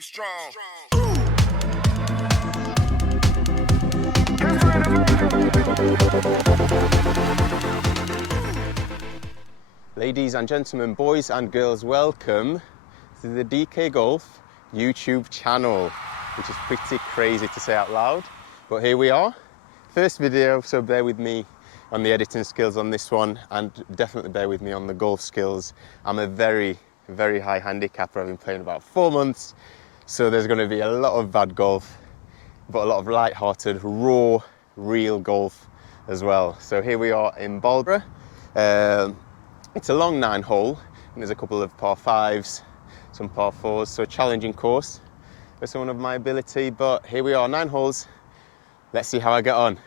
Be strong. Ladies and gentlemen, boys and girls, welcome to the DK Golf YouTube channel, which is pretty crazy to say out loud, but here we are. First video, so bear with me on the editing skills on this one, and definitely bear with me on the golf skills. I'm a very high handicapper. I've been playing about 4 months, so there's going to be a lot of bad golf, but a lot of light-hearted, raw, real golf as well. So here we are in Balborough. It's a long 9-hole, and there's a couple of par 5s, some par 4s, so a challenging course for someone of my ability, but here we are, 9 holes. Let's see how I get on.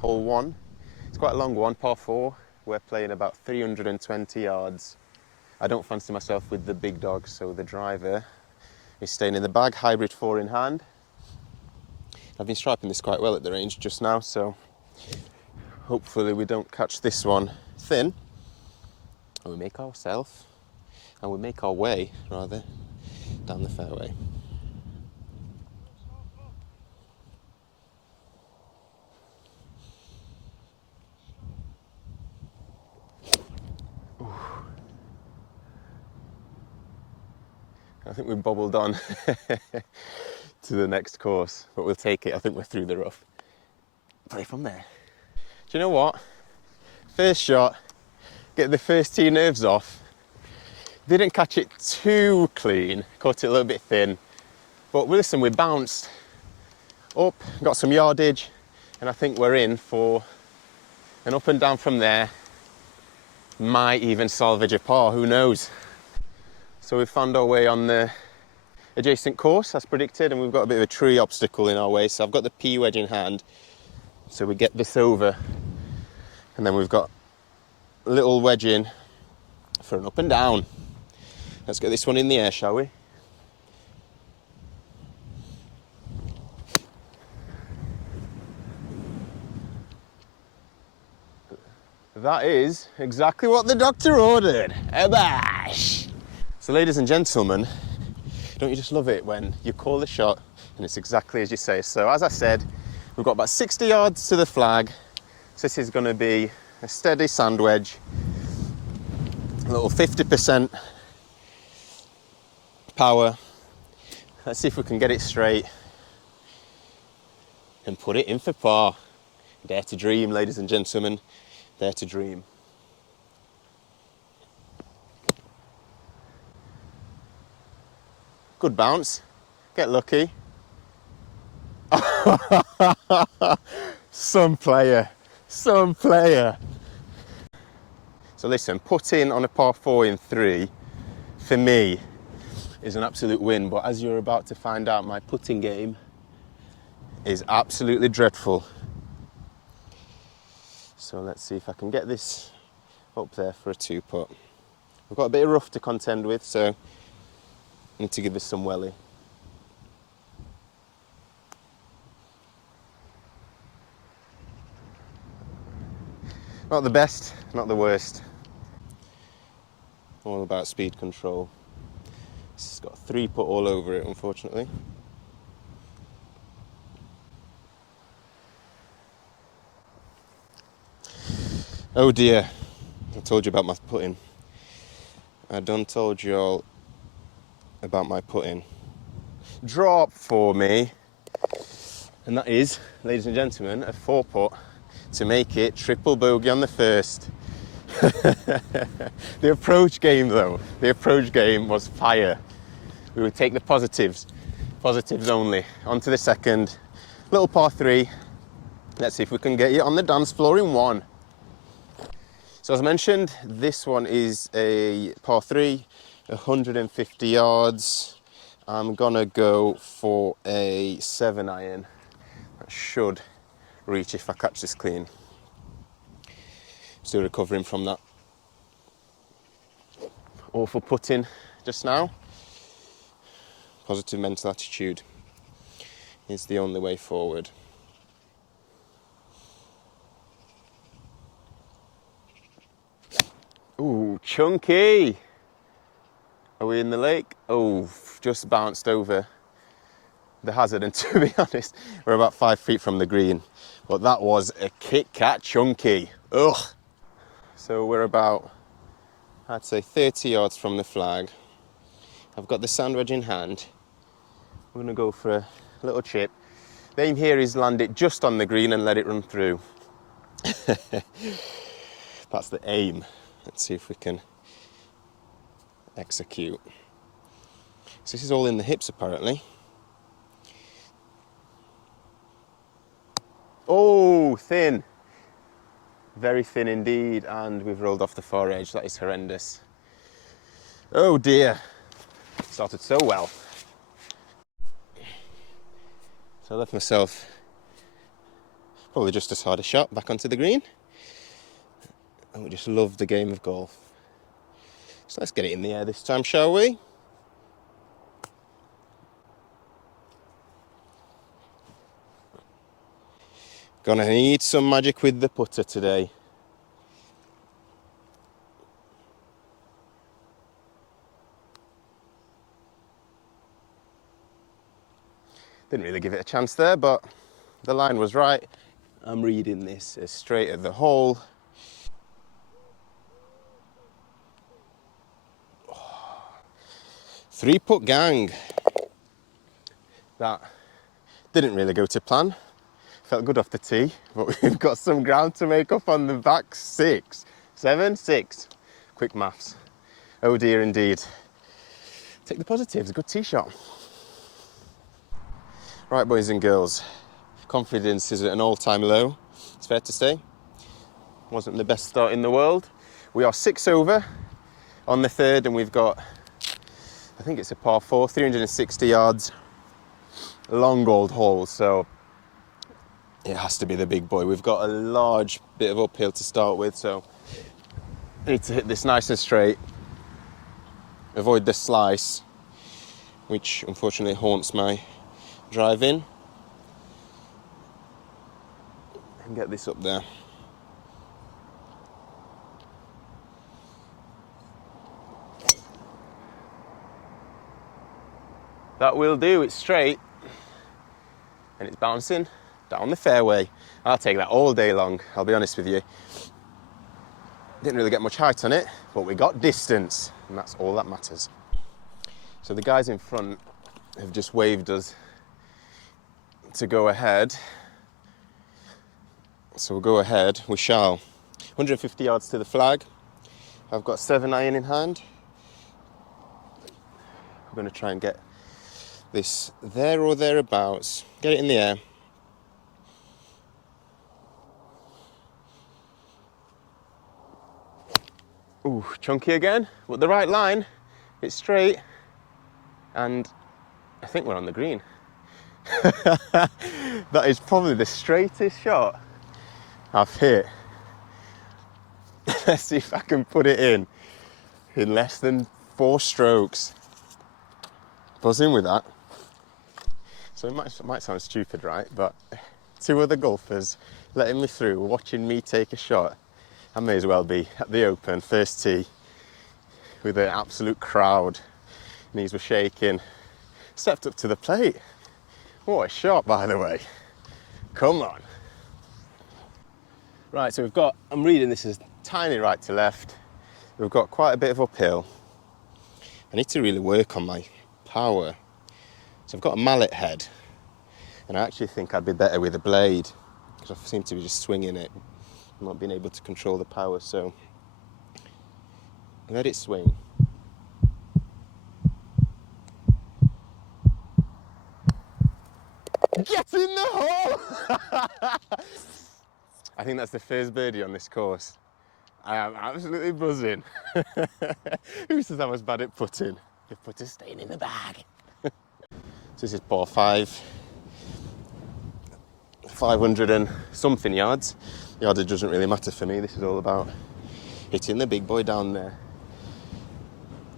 Hole 1, it's quite a long one, par 4. We're playing about 320 yards. I don't fancy myself with the big dog, so the driver is staying in the bag, hybrid 4 in hand. I've been striping this quite well at the range just now, so hopefully we don't catch this one thin. And we make our way, rather, down the fairway. Ooh. I think we've bobbled on to the next course, but we'll take it. I think we're through the rough. Play from there. Do you know what? First shot, get the first tee nerves off. Didn't catch it too clean, caught it a little bit thin. But listen, we bounced up, got some yardage, and I think we're in for an up and down from there. Might even salvage a par, who knows? So we've found our way on the adjacent course as predicted, and we've got a bit of a tree obstacle in our way. So I've got the P wedge in hand, so we get this over, and then we've got a little wedge in for an up and down. Let's get this one in the air, shall we? That is exactly what the doctor ordered. A bash! So ladies and gentlemen, don't you just love it when you call the shot and it's exactly as you say? So as I said, we've got about 60 yards to the flag. So this is going to be a steady sand wedge, a little 50% power. Let's see if we can get it straight and put it in for par. Dare to dream, ladies and gentlemen, dare to dream. Good bounce, get lucky. Some player. So listen, putting on a par 4 in 3, for me, is an absolute win. But as you're about to find out, my putting game is absolutely dreadful. So let's see if I can get this up there for a 2-putt. We've got a bit of rough to contend with, so I need to give this some welly. Not the best, not the worst. All about speed control. This has got 3-putt all over it, unfortunately. Oh dear, I told you about my putting. I done told you all about my putting. Drop for me, and that is, ladies and gentlemen, a 4-putt to make it triple bogey on the first. The approach game though, the approach game was fire. We would take the positives only. On to the second, little par 3. Let's see if we can get it on the dance floor in 1. So as I mentioned, this one is a par 3, 150 yards. I'm gonna go for a 7-iron. That should reach if I catch this clean. Still recovering from that awful putting just now. Positive mental attitude is the only way forward. Ooh, chunky! Are we in the lake? Oh, just bounced over the hazard, and to be honest, we're about 5 feet from the green. But that was a Kit Kat chunky. Ugh. So we're about, I'd say, 30 yards from the flag. I've got the sand wedge in hand. We're going to go for a little chip. The aim here is land it just on the green and let it run through. That's the aim. Let's see if we can execute. So this is all in the hips apparently. Oh, thin. Very thin indeed, and we've rolled off the far edge. That is horrendous. Oh dear. Started so well. So I left myself probably just as hard a shot back onto the green. And we just love the game of golf. So let's get it in the air this time, shall we? Gonna need some magic with the putter today. Didn't really give it a chance there, but the line was right. I'm reading this as straight at the hole. Oh. 3-putt gang. That didn't really go to plan. Felt good off the tee, but we've got some ground to make up on the back 6. 7, 6. Quick maths. Oh dear indeed. Take the positives, a good tee shot. Right, boys and girls, confidence is at an all-time low, it's fair to say. Wasn't the best start in the world. We are 6 over on the third, and we've got, I think it's a par 4, 360 yards, long old hole, so it has to be the big boy. We've got a large bit of uphill to start with, so I need to hit this nice and straight, avoid the slice, which unfortunately haunts my drive in, and get this up there. That will do, it's straight and it's bouncing down the fairway. I'll take that all day long, I'll be honest with you. Didn't really get much height on it, but we got distance, and that's all that matters. So the guys in front have just waved us to go ahead. So we'll go ahead, we shall. 150 yards to the flag. I've got 7 iron in hand. I'm going to try and get this there or thereabouts. Get it in the air. Ooh, chunky again, but the right line. It's straight, and I think we're on the green. That is probably the straightest shot I've hit. Let's see if I can put it in less than 4 strokes. Buzzing with that. So it might sound stupid, right? But 2 other golfers letting me through, watching me take a shot. I may as well be at the Open, first tee, with an absolute crowd. Knees were shaking. Stepped up to the plate. What a shot, by the way. Come on. Right, so I'm reading this as tiny right to left. We've got quite a bit of uphill. I need to really work on my power. So I've got a mallet head, and I actually think I'd be better with a blade, because I seem to be just swinging it, not being able to control the power, so let it swing. Get in the hole! I think that's the first birdie on this course. I am absolutely buzzing. Who says I was bad at putting? The putter's staying in the bag. So this is par 5. 500 and something yards. Yardage doesn't really matter for me. This is all about hitting the big boy down there.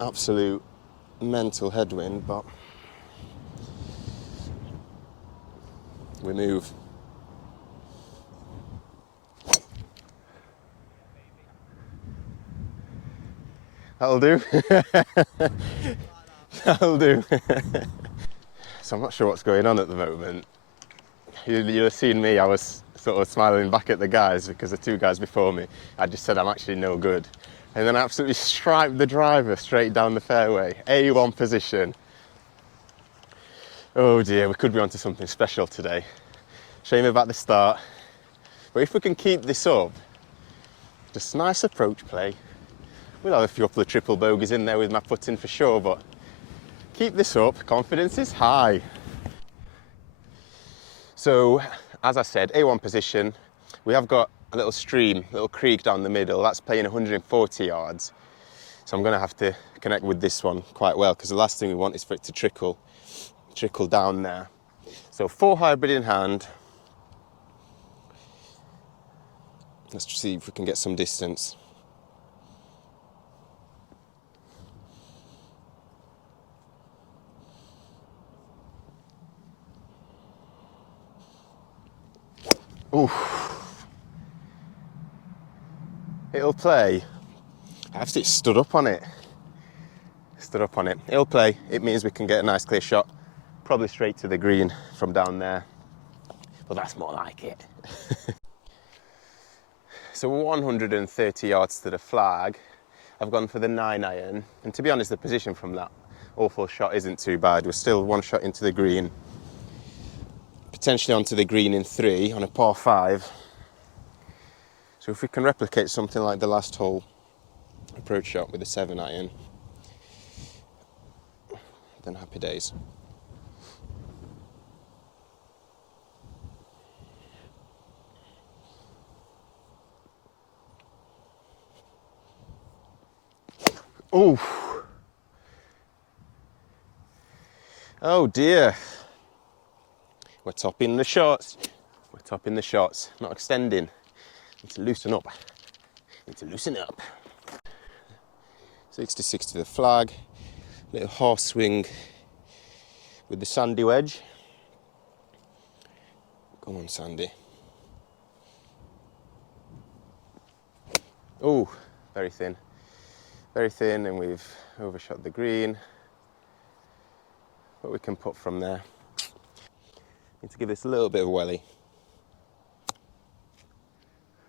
Absolute mental headwind, but we move. That'll do. That'll do. So I'm not sure what's going on at the moment. You'll have seen me, I was sort of smiling back at the guys because the two guys before me, I just said I'm actually no good. And then I absolutely striped the driver straight down the fairway. A1 position. Oh dear, we could be onto something special today. Shame about the start. But if we can keep this up, just nice approach play. We'll have a few couple of triple bogeys in there with my putting for sure, but keep this up, confidence is high. So, as I said, A1 position, we have got a little stream, a little creek down the middle, that's playing 140 yards. So I'm gonna have to connect with this one quite well, because the last thing we want is for it to trickle down there. So 4 hybrid in hand. Let's see if we can get some distance. Ooh. It'll play. I have to stood up on it. It'll play. It means we can get a nice clear shot, probably straight to the green from down there. But that's more like it. So 130 yards to the flag. I've gone for the 9-iron. And to be honest, the position from that awful shot isn't too bad. We're still 1 shot into the green. Potentially onto the green in 3 on a par 5. So if we can replicate something like the last hole approach shot with a 7-iron, then happy days. Oh, oh dear. We're topping the shots. Not extending. Need to loosen up. 66 to the flag. Little half swing with the sandy wedge. Come on, Sandy. Oh, very thin, and we've overshot the green. But we can put from there. Need to give this a little bit of a welly.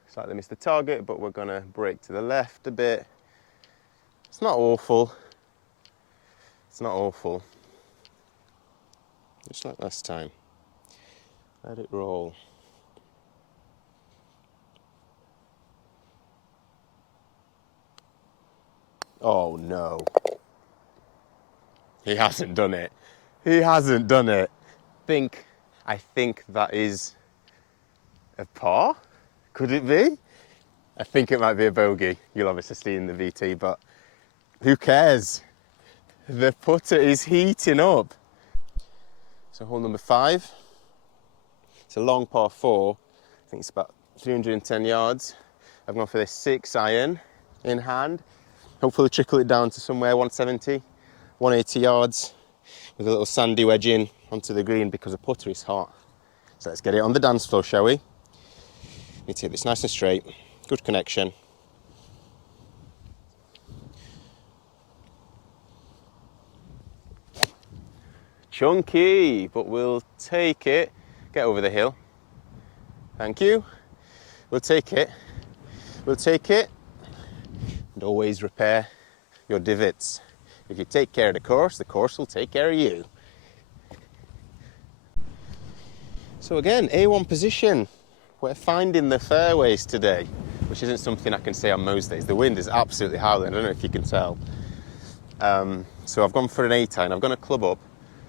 Slightly missed the target, but we're gonna break to the left a bit. It's not awful. Just like last time. Let it roll. Oh no. He hasn't done it. I think that is a par. Could it be? I think it might be a bogey. You'll obviously see in the VT, but who cares? The putter is heating up. So hole number 5. It's a long par 4. I think it's about 310 yards. I've gone for this 6-iron in hand. Hopefully trickle it down to somewhere 170, 180 yards with a little sandy wedge in onto the green because the putter is hot. So let's get it on the dance floor, shall we? Need to hit this nice and straight. Good connection. Chunky, but we'll take it. Get over the hill. Thank you. We'll take it. And always repair your divots. If you take care of the course will take care of you. So again, A1 position. We're finding the fairways today, which isn't something I can say on most days. The wind is absolutely howling. I don't know if you can tell. So I've gone for an 8-iron. I've gone a club up,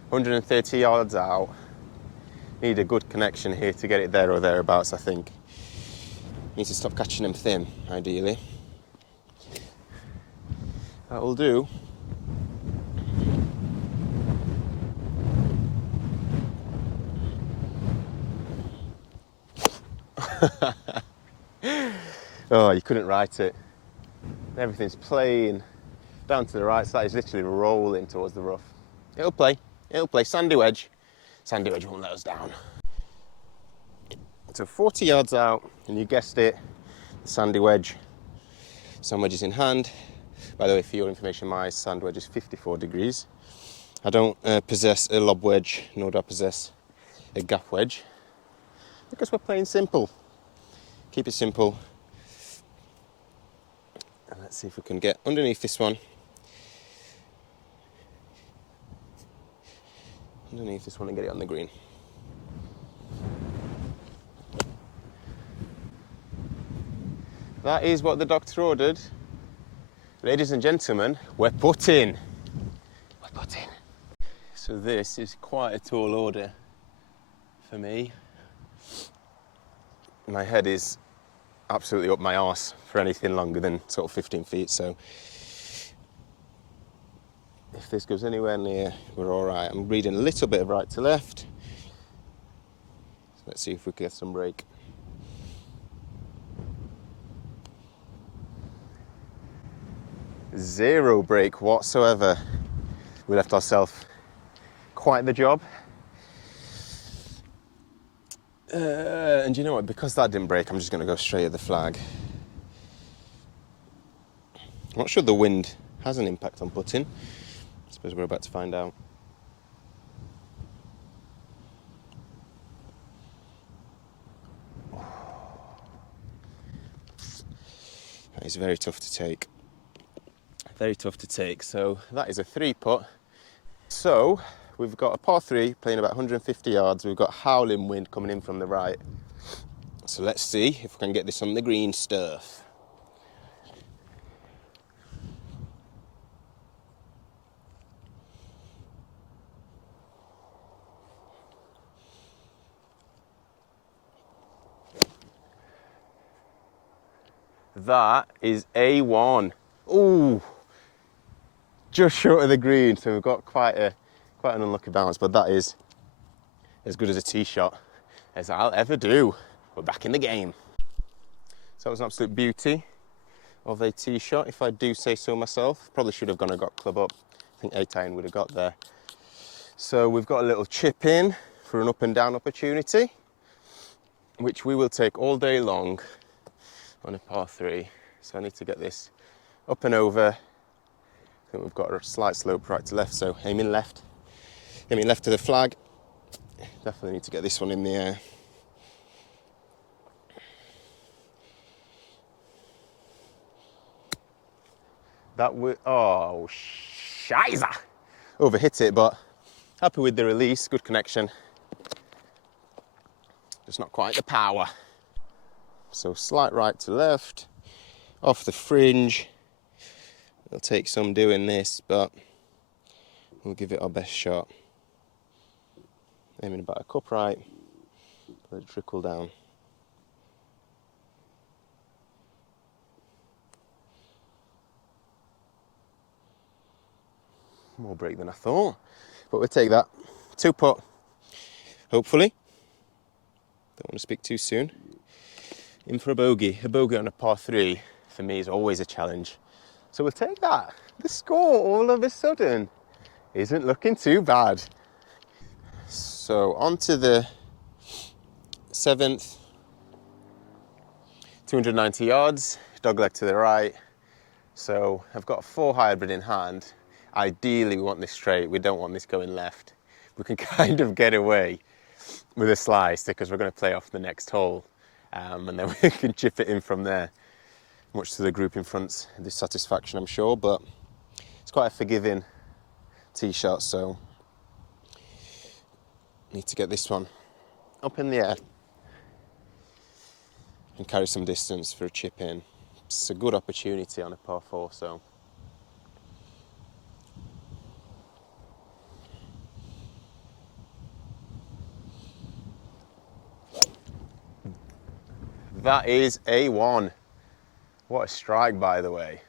130 yards out. Need a good connection here to get it there or thereabouts, I think. Need to stop catching them thin, ideally. That will do. Oh, you couldn't write it. Everything's playing down to the right, so that is literally rolling towards the rough. It'll play. Sandy wedge. Sandy wedge won't let us down. So 40 yards out, and you guessed it, the sandy wedge. Sand wedge is in hand. By the way, for your information, my sand wedge is 54 degrees. I don't possess a lob wedge, nor do I possess a gap wedge, because we're playing simple. Keep it simple. And let's see if we can get underneath this one. Underneath this one and get it on the green. That is what the doctor ordered. Ladies and gentlemen, we're putting. We're putting. So this is quite a tall order for me. My head is absolutely up my arse for anything longer than sort of 15 feet, so if this goes anywhere near, we're all right. I'm reading a little bit of right to left. So let's see if we can get some break. Zero break whatsoever. We left ourselves quite the job. And you know what, because that didn't break, I'm just going to go straight at the flag. I'm not sure the wind has an impact on putting. I suppose we're about to find out. That is very tough to take. Very tough to take. So that is a 3-putt. So we've got a par 3 playing about 150 yards. We've got howling wind coming in from the right. So let's see if we can get this on the green stuff. That is A1. Ooh, just short of the green. So we've got quite an unlucky bounce, but that is as good as a tee shot as I'll ever do. We're back in the game. So that was an absolute beauty of a tee shot, if I do say so myself. Probably should have gone and got club up. I think 8-iron would have got there. So we've got a little chip in for an up and down opportunity, which we will take all day long on a par 3. So I need to get this up and over. I think we've got a slight slope right to left, so aiming left to the flag. Definitely need to get this one in the air. That would, oh, scheiße! Overhit it, but happy with the release, good connection. Just not quite the power. So slight right to left, off the fringe. It'll take some doing this, but we'll give it our best shot. Aiming about a cup right, let it trickle down. More break than I thought, but we'll take that. 2-putt, hopefully. Don't want to speak too soon. In for a bogey. A bogey on a par 3 for me is always a challenge. So we'll take that. The score all of a sudden isn't looking too bad. So on to the 7th, 290 yards, dogleg to the right. So I've got a 4 hybrid in hand. Ideally we want this straight, we don't want this going left. We can kind of get away with a slice because we're going to play off the next hole. And then we can chip it in from there, much to the group in front's dissatisfaction, I'm sure, but it's quite a forgiving tee shot, so need to get this one up in the air and carry some distance for a chip in. It's a good opportunity on a par 4, so that is A1. What a strike, by the way.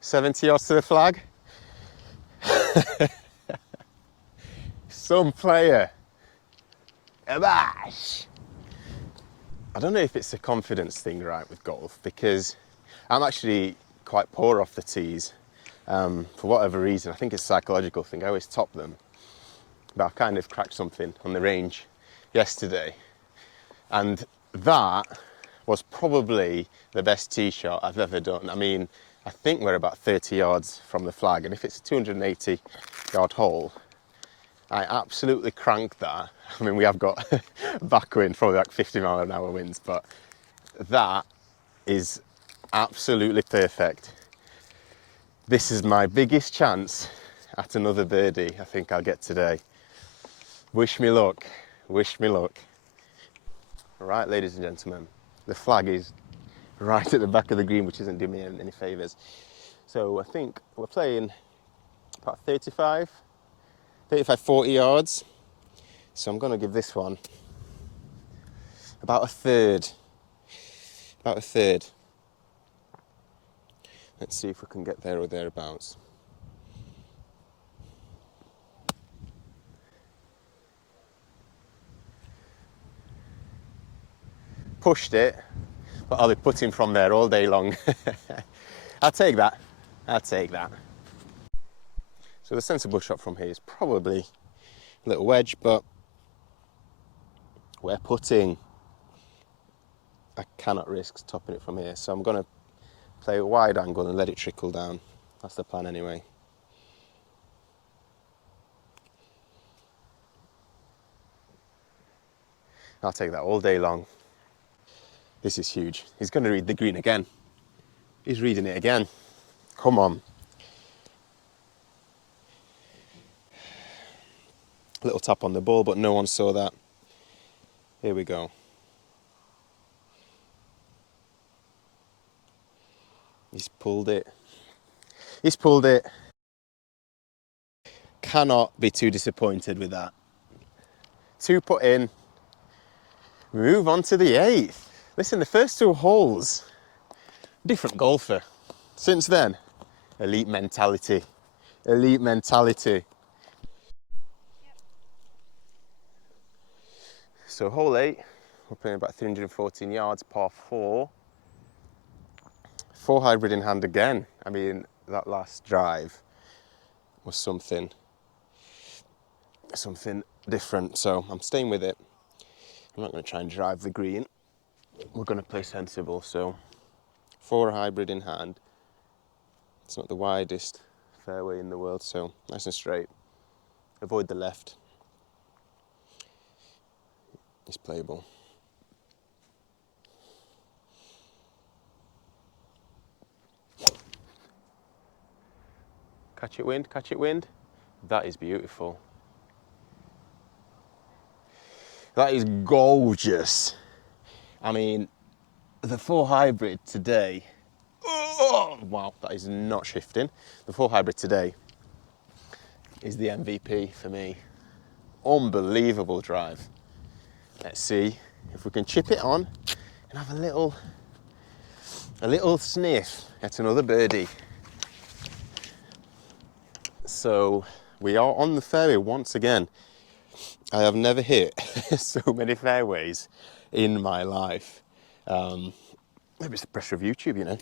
70 yards to the flag. Some player. Abash. I don't know if it's a confidence thing, right, with golf, because I'm actually quite poor off the tees. For whatever reason, I think it's a psychological thing. I always top them. But I kind of cracked something on the range yesterday. And that was probably the best tee shot I've ever done. I mean, I think we're about 30 yards from the flag, and if it's a 280 yard hole, I absolutely crank that. I mean, we have got backwind, probably like 50-mile-an-hour winds, but that is absolutely perfect. This is my biggest chance at another birdie I think I'll get today. Wish me luck, wish me luck. All right, ladies and gentlemen, the flag is right at the back of the green, which isn't doing me any favours. So I think we're playing about 35, 40 yards. So I'm going to give this one about a third. About a third. Let's see if we can get there or thereabouts. Pushed it, but I'll be putting from there all day long. I'll take that. I'll take that. So the sensible shot from here is probably a little wedge, but we're putting. I cannot risk topping it from here, so I'm going to play a wide angle and let it trickle down. That's the plan anyway. I'll take that all day long. This is huge. He's going to read the green again. He's reading it again. Come on. Little tap on the ball, but no one saw that. Here we go. He's pulled it. He's pulled it. Cannot be too disappointed with that. 2 put in. Move on to the 8th. Listen, the first 2 holes, different golfer. Since then, elite mentality. Elite mentality. So hole 8, we're playing about 314 yards, par 4. 4 hybrid in hand again. I mean, that last drive was something different, so I'm staying with it. I'm not going to try and drive the green. We're going to play sensible, so 4 hybrid in hand. It's not the widest fairway in the world, so nice and straight. Avoid the left. It's playable. Catch it wind, catch it wind. That is beautiful. That is gorgeous. I mean, the 4 hybrid today, oh, wow, that is not shifting. The 4 hybrid today is the MVP for me. Unbelievable drive. Let's see if we can chip it on and have a little sniff at another birdie. So we are on the fairway once again. I have never hit so many fairways in my life. Maybe it's the pressure of YouTube, you know.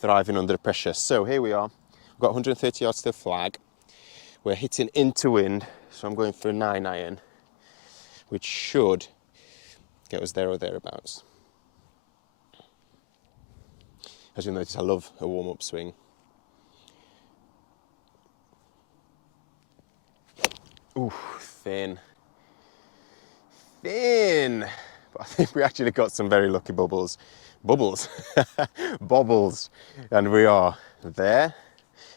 Thriving under the pressure. So here we are. We've got 130 yards to the flag. We're hitting into wind, so I'm going for a 9-iron, which should get us there or thereabouts. As you'll notice, I love a warm-up swing. Ooh, thin. Thin! But I think we actually got some very lucky bubbles. Bubbles? Bobbles. And we are there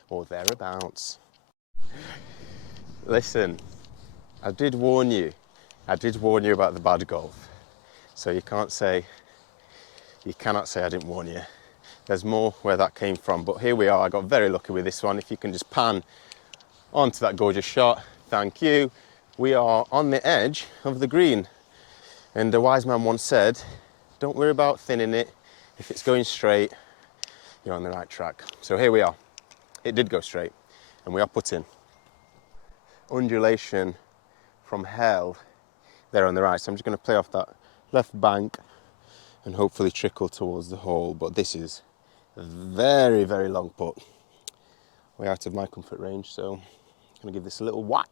or thereabouts. Listen, I did warn you about the bad golf. So you cannot say I didn't warn you. There's more where that came from, but here we are. I got very lucky with this one. If you can just pan onto that gorgeous shot, thank you. We are on the edge of the green. And a wise man once said, don't worry about thinning it. If it's going straight, you're on the right track. So here we are. It did go straight, and we are putting. Undulation from hell there on the right. So I'm just going to play off that left bank and hopefully trickle towards the hole. But this is a very, very long putt. Way out of my comfort range. So I'm going to give this a little whack.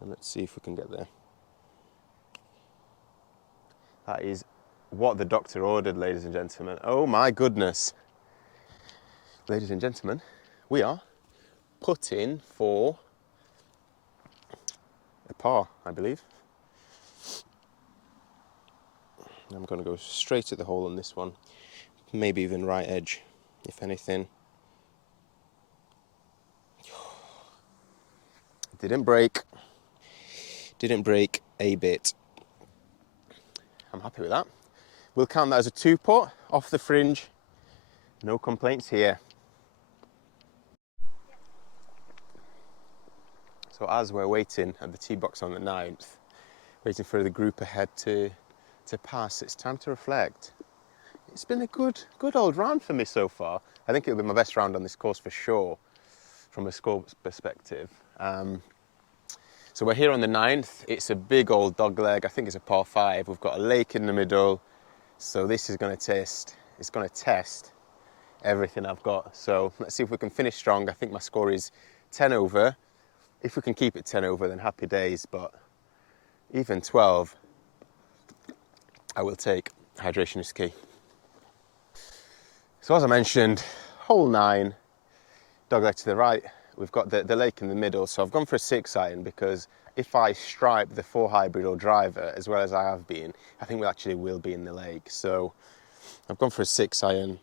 And let's see if we can get there. That is what the doctor ordered, ladies and gentlemen. Oh my goodness. Ladies and gentlemen, we are putting for a par, I believe. I'm going to go straight at the hole on this one, maybe even right edge, if anything. Didn't break a bit. I'm happy with that. We'll count that as a 2-putt off the fringe. No complaints here. So as we're waiting at the tee box on the 9th, waiting for the group ahead to pass, it's time to reflect. It's been a good old round for me so far. I think it'll be my best round on this course for sure, from a score perspective. So we're here on the 9th. It's a big old dogleg. I think it's a par 5. We've got a lake in the middle. So this is going to test everything I've got. So let's see if we can finish strong. I think my score is 10 over. If we can keep it 10 over, then happy days. But even 12, I will take. Hydration is key. So as I mentioned, hole 9, dogleg to the right. We've got the lake in the middle, so I've gone for a 6-iron because if I stripe the 4 hybrid or driver as well as I have been, I think we actually will be in the lake. So I've gone for a 6-iron,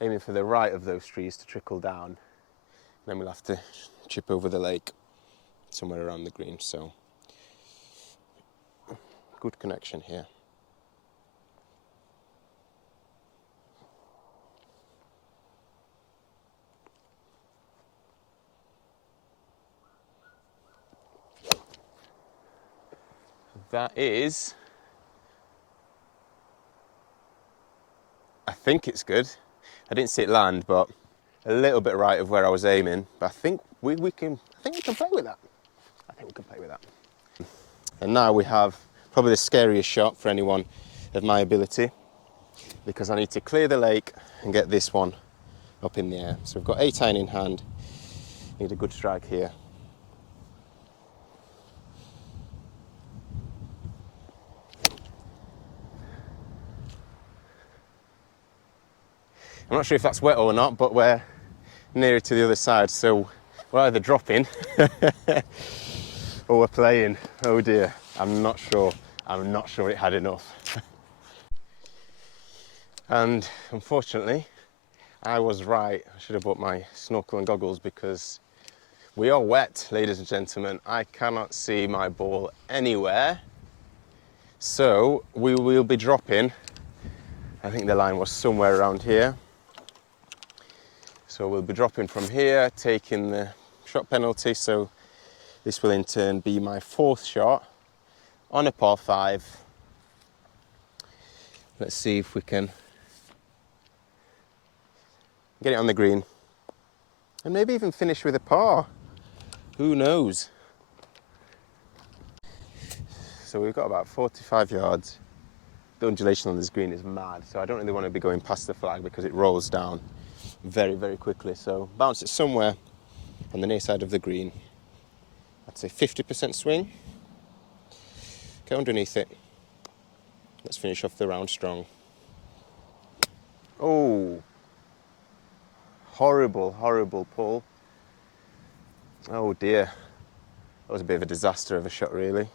aiming for the right of those trees to trickle down. Then we'll have to chip over the lake somewhere around the green. So good connection here. That is, I think it's good. I didn't see it land, but a little bit right of where I was aiming. But I think we can play with that. I think we can play with that. And now we have probably the scariest shot for anyone of my ability, because I need to clear the lake and get this one up in the air. So we've got 8-iron in hand. Need a good strike here. I'm not sure if that's wet or not, but we're nearer to the other side, so we're either dropping or we're playing. Oh dear, I'm not sure it had enough. And unfortunately, I was right. I should have bought my snorkel and goggles because we are wet, ladies and gentlemen. I cannot see my ball anywhere. So we will be dropping. I think the line was somewhere around here. So we'll be dropping from here, taking the shot penalty. So this will in turn be my 4th shot on a par 5. Let's see if we can get it on the green and maybe even finish with a par. Who knows? So we've got about 45 yards. The undulation on this green is mad, so I don't really want to be going past the flag because it rolls down very, very quickly. So bounce it somewhere on the near side of the green. I'd say 50% swing. Get underneath it. Let's finish off the round strong. Oh, horrible, horrible pull. Oh dear. That was a bit of a disaster of a shot, really.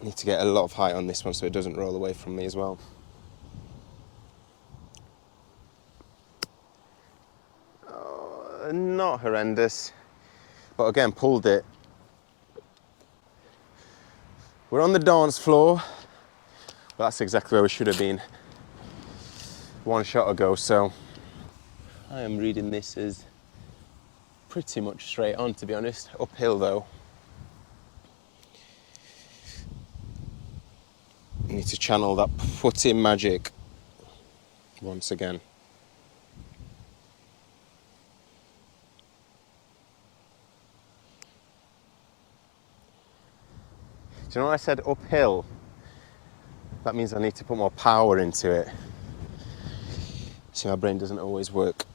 Need to get a lot of height on this one so it doesn't roll away from me as well. Oh, not horrendous, but again, pulled it. We're on the dance floor, but that's exactly where we should have been 1 shot ago, so I am reading this as pretty much straight on, to be honest. Uphill though. Need to channel that putting magic once again. Do you know what I said, uphill? That means I need to put more power into it. See, my brain doesn't always work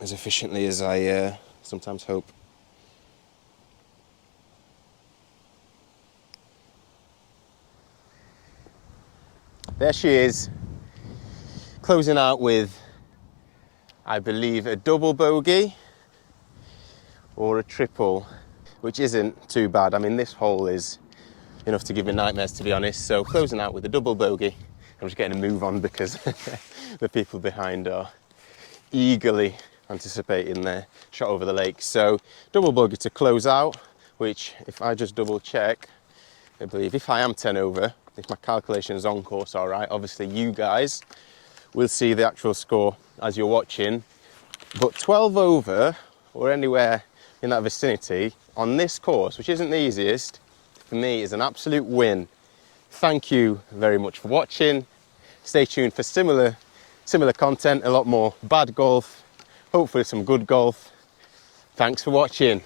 as efficiently as I sometimes hope. There she is. Closing out with, I believe, a double bogey or a triple, which isn't too bad. I mean, this hole is enough to give me nightmares, to be honest. So closing out with a double bogey. I'm just getting a move on because the people behind are eagerly anticipating their shot over the lake. So double bogey to close out, which, if I just double check, I believe if I am 10 over, if my calculations on course are right, obviously you guys will see the actual score as you're watching. But 12 over, or anywhere in that vicinity, on this course, which isn't the easiest, for me is an absolute win. Thank you very much for watching. Stay tuned for similar content, a lot more bad golf, hopefully some good golf. Thanks for watching.